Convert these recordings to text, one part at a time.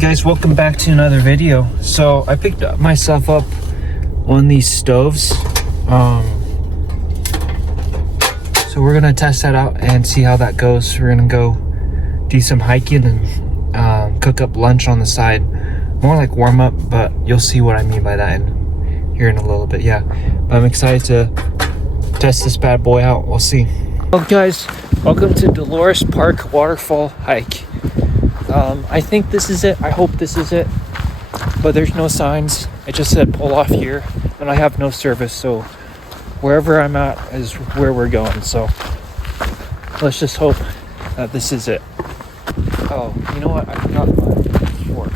Guys, welcome back to another video. So I picked myself up one of these stoves. So we're gonna test that out and see how that goes. We're gonna go do some hiking and cook up lunch on the side. More like warm up, but you'll see what I mean by that here in a little bit. Yeah, but I'm excited to test this bad boy out. We'll see. Well guys, welcome to Dolores Park Waterfall hike. I think this is it. I hope this is it, but there's no signs. It just said pull off here, and I have no service, so wherever I'm at is where we're going. So let's just hope that this is it. Oh, you know what? I forgot my fork.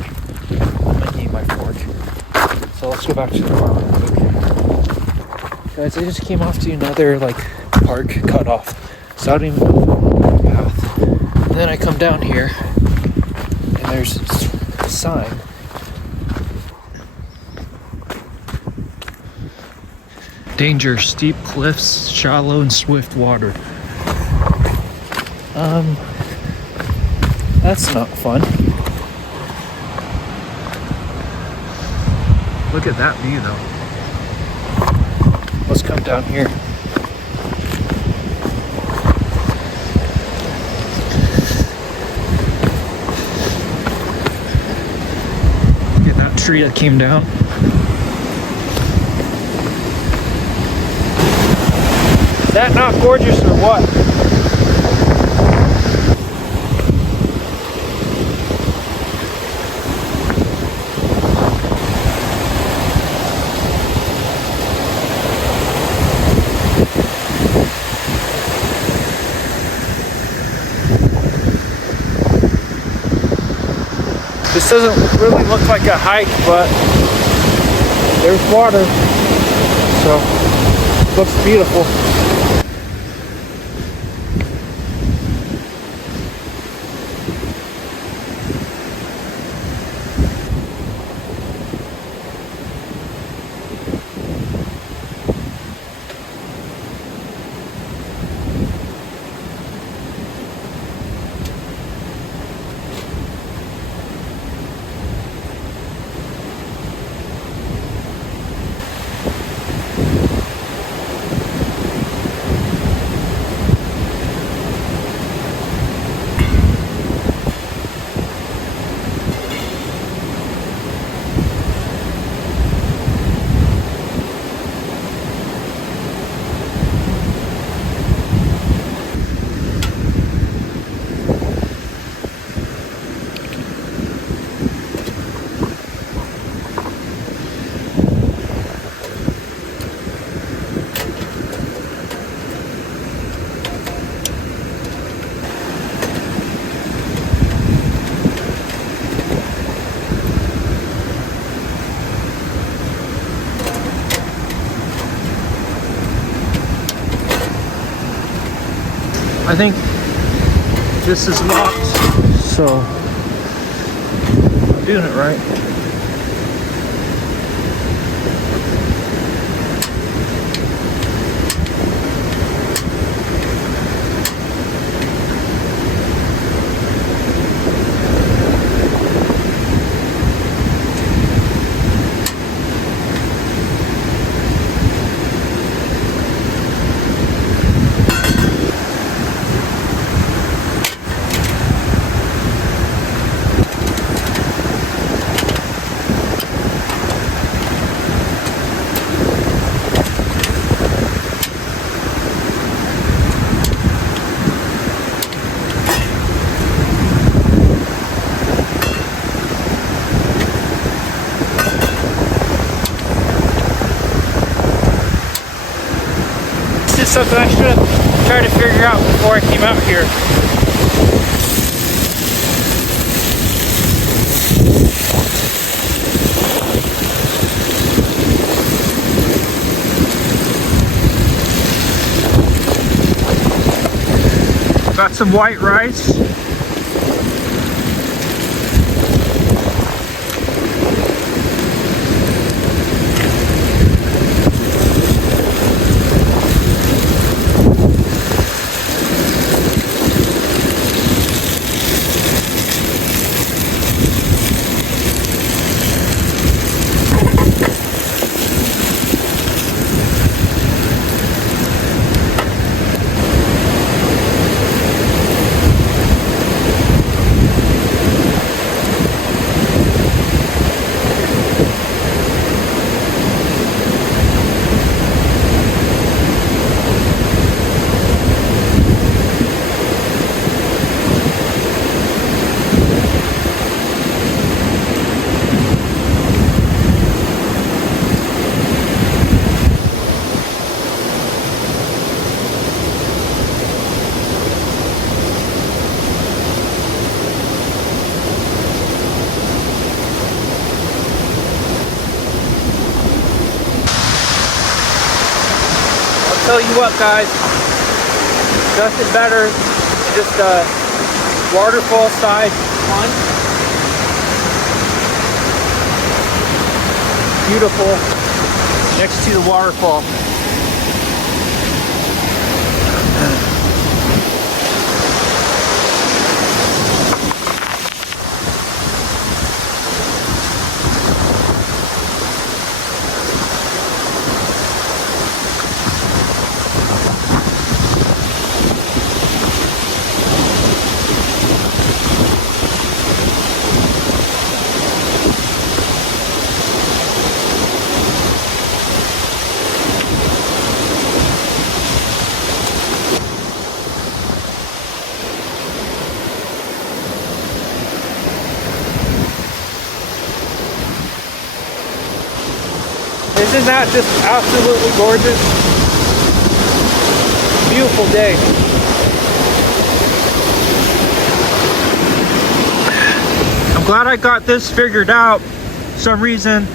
I'm gonna need my fork. So let's go back to the car real quick. Guys, I just came off to another park cutoff, so I don't even know the path. And then I come down here, and there's a sign. Danger, steep cliffs, shallow and swift water. That's not fun. Look at that view though. Let's come down here. Tree that came down. Is that not gorgeous or what? This doesn't really look like a hike, but there's water, so looks beautiful. I think this is locked, so I'm doing it right. Something I should have tried to figure out before I came out here. Got some white rice. tell you what, guys, nothing better than just a waterfall side plunge. Beautiful next to the waterfall. Isn't that just absolutely gorgeous? Beautiful day. I'm glad I got this figured out. For some reason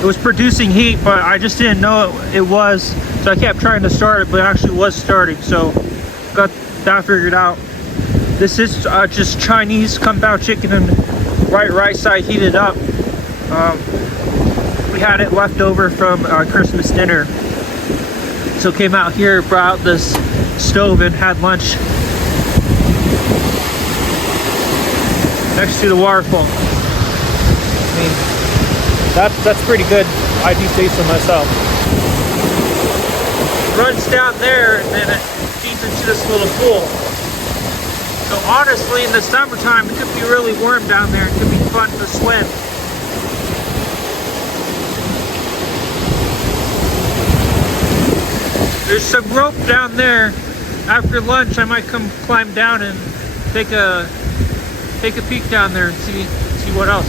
it was producing heat, but I just didn't know it was. So I kept trying to start it, but it actually was starting. So got that figured out. This is just Chinese kung pao chicken and white rice I heated up. We had it left over from our Christmas dinner, so came out here, brought out this stove and had lunch next to the waterfall. I mean, that's pretty good, I do say so myself. It runs down there and then it feeds into this little pool. So honestly, in the summertime it could be really warm down there. It could be fun to swim. There's some rope down there. After lunch, I might come climb down and take a peek down there and see what else.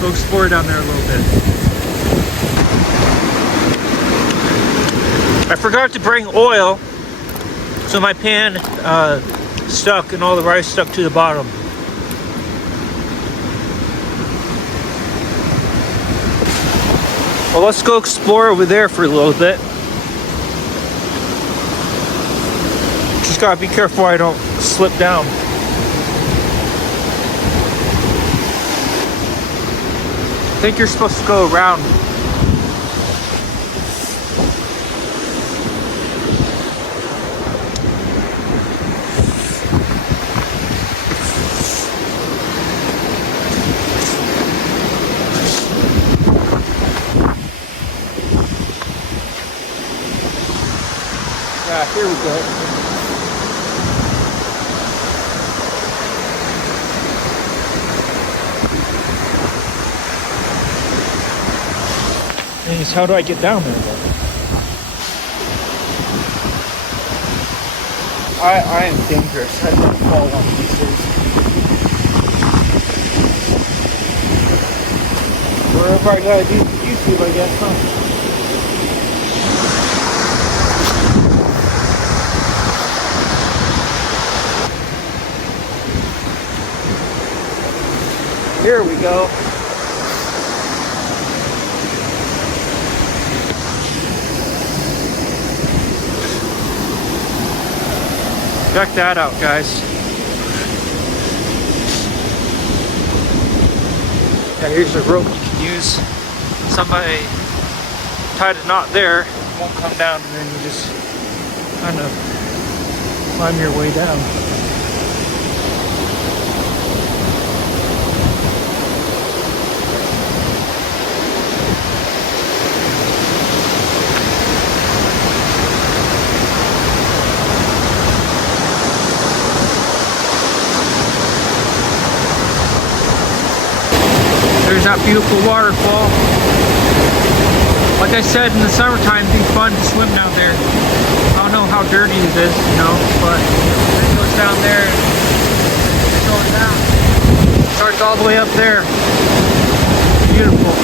Go explore down there a little bit. I forgot to bring oil, so my pan stuck and all the rice stuck to the bottom. Well, let's go explore over there for a little bit. Just gotta be careful I don't slip down. I think you're supposed to go around. Yeah, here we go. How do I get down there though? I am dangerous. I don't fall on pieces. Wherever I gotta do YouTube, I guess, huh? Here we go. Check that out, guys. Yeah, here's a rope you can use. Somebody tied a knot there, it won't come down, and then you just kind of climb your way down. There's that beautiful waterfall. Like I said, in the summertime, it'd be fun to swim down there. I don't know how dirty it is, you know, but it goes down there and it goes down. It starts all the way up there. Beautiful.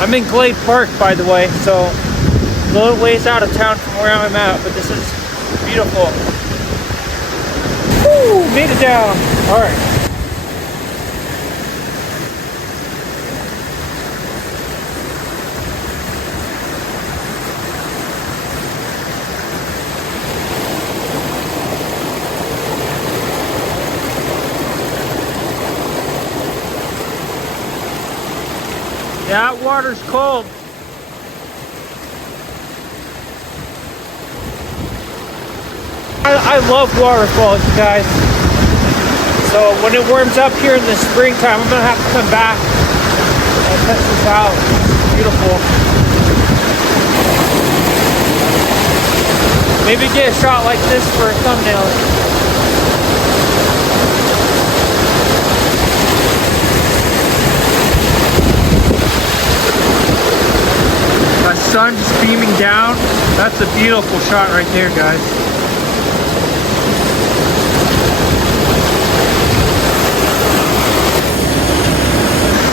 I'm in Glade Park, by the way, so a little ways out of town from where I'm at, but this is beautiful. Woo! Made it down. All right. Yeah, that water's cold. I love waterfalls, you guys. So when it warms up here in the springtime, I'm gonna have to come back and test this out. It's beautiful. Maybe get a shot like this for a thumbnail. The sun just beaming down. That's a beautiful shot right there, guys.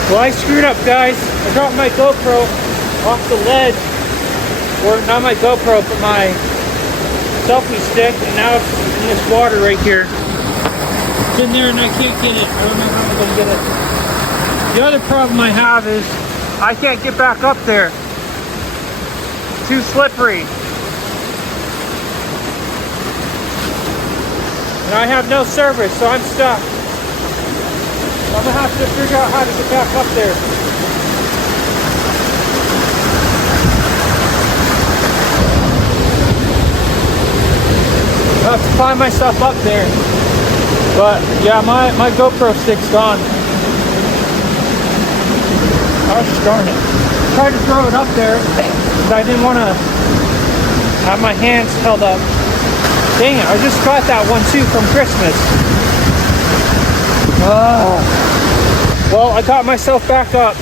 Well, I screwed up, guys. I dropped my GoPro off the ledge. Or not my GoPro, but my selfie stick. And now it's in this water right here. It's in there and I can't get it. I don't know how I'm going to get it. The other problem I have is I can't get back up there. Too slippery. And I have no service, so I'm stuck. I'm gonna have to figure out how to get back up there. I'll have to find myself up there. But yeah, my GoPro stick's gone. Gosh darn it. I tried to throw it up there because I didn't want to have my hands held up. Dang it, I just got that one too from Christmas. Well, I got myself back up.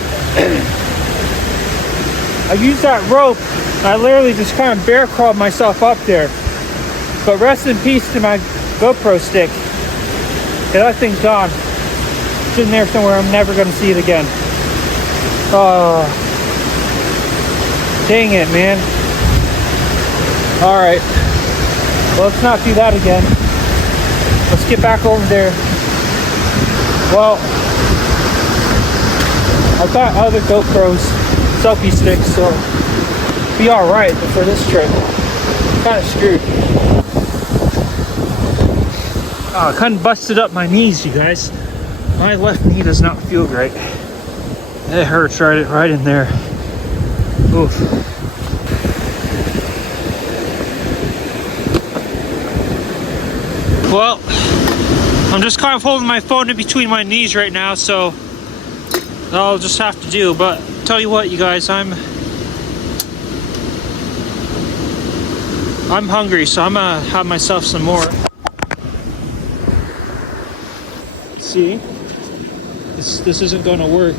I used that rope. I literally just kind of bear crawled myself up there. But rest in peace to my GoPro stick. Yeah, that thing's gone. It's in there somewhere. I'm never going to see it again. Oh, dang it, man. All right. Well, let's not do that again. Let's get back over there. Well, I've got other GoPros, selfie sticks, so it'll be alright for this trip. I'm kind of screwed. Oh, I kind of busted up my knees, you guys. My left knee does not feel great. It hurts right in there. Oof. Well, I'm just kind of holding my phone in between my knees right now, so I'll just have to do. But tell you what, you guys, I'm hungry, so I'm gonna have myself some more. See, this isn't gonna work.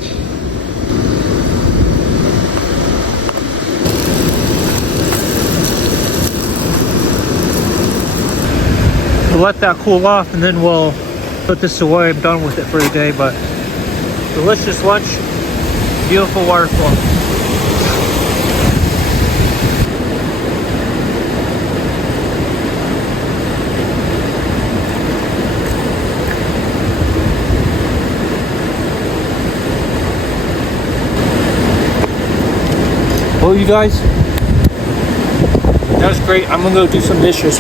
We'll let that cool off and then we'll put this away. I'm done with it for the day, but delicious lunch, beautiful waterfall. Well, you guys, that was great. I'm gonna go do some dishes.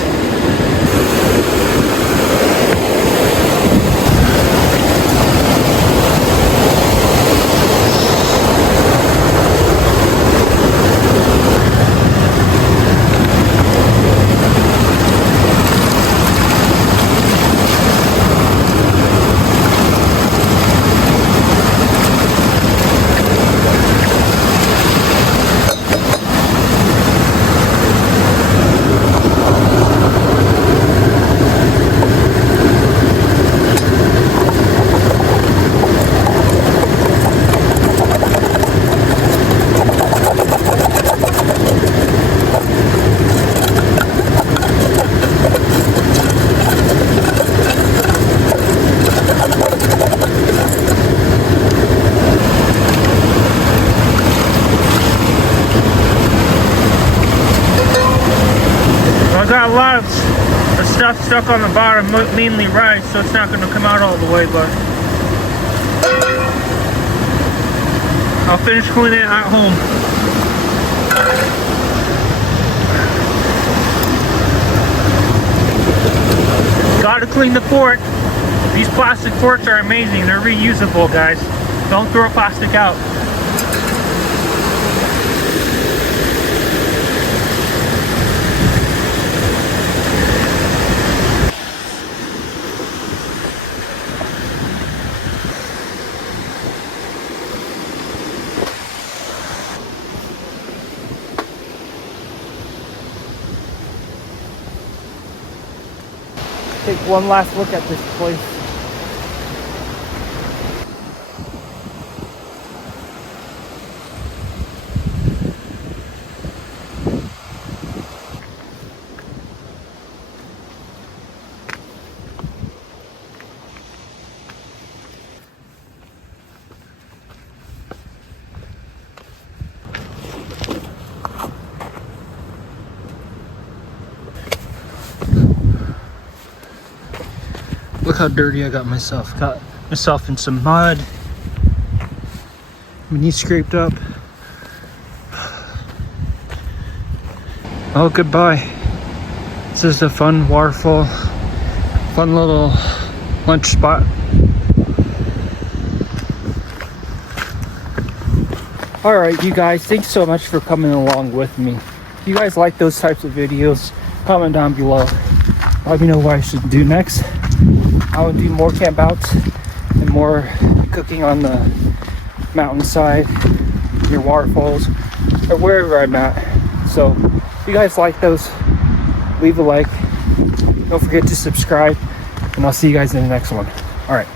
Got a lot of stuff stuck on the bottom, mainly rice, so it's not going to come out all the way, but I'll finish cleaning it at home. Gotta clean the fork. These plastic forks are amazing. They're reusable, guys. Don't throw plastic out. take one last look at this place. Look how dirty I got myself. Got myself in some mud. My knee scraped up. Oh, goodbye. This is a fun waterfall. Fun little lunch spot. Alright, you guys, thanks so much for coming along with me. If you guys like those types of videos, comment down below. Let me know what I should do next. I will do more camp outs and more cooking on the mountainside, near waterfalls, or wherever I'm at. So if you guys like those, leave a like. Don't forget to subscribe, and I'll see you guys in the next one. All right.